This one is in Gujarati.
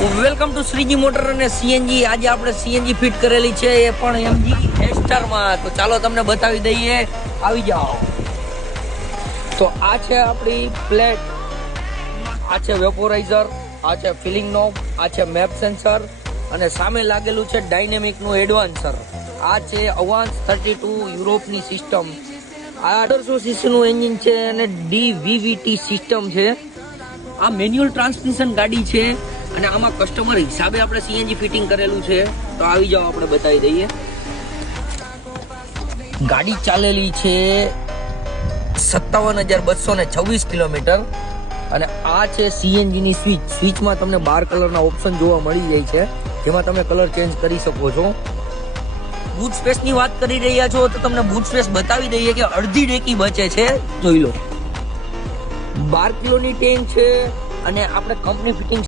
વેલકમ ટુ શ્રીજી મોટર અને સીએનજી. આજે આપણે સીએનજી ફિટ કરેલી છે, એ પણ એમજી એસ્ટરમાં. તો ચાલો તમને બતાવી દઈએ, આવી જાઓ. તો આ છે આપણી પ્લેટ, આ છે વેપોરાઇઝર, આ છે ફિલિંગ નોબ, આ છે મેપ સેન્સર અને સામે લાગેલું છે ડાયનેમિકનું એડવાન્સર. આ છે અવાન્સ 32 યુરોપની સિસ્ટમ. આ 1800 સીસીનું એન્જિન છે અને ડીવીવીટી સિસ્ટમ છે. આ મેન્યુઅલ ટ્રાન્સમિશન ગાડી છે અને આમાં કસ્ટમર હિસાબે આપણે સીએનજી ફિટિંગ કરેલું છે. તો આવી જાઓ, આપણે બતાવી દઈએ. ગાડી ચાલેલી છે 57,226 કિલોમીટર અને આ છે સીએનજી ની સ્વિચમાં તમને 12 કલરના ઓપ્શન જોવા મળી જાય છે, જેમાં તમે કલર ચેન્જ કરી શકો છો. બૂટ સ્પેસની વાત કરી રહ્યા છો તો તમને બૂટ સ્પેસ બતાવી દઈએ કે અડધી ડેકી બચે છે. જોઈ લો, 12 કિલોની ટેન્ક છે અને આપણે કંપની ફિટિંગ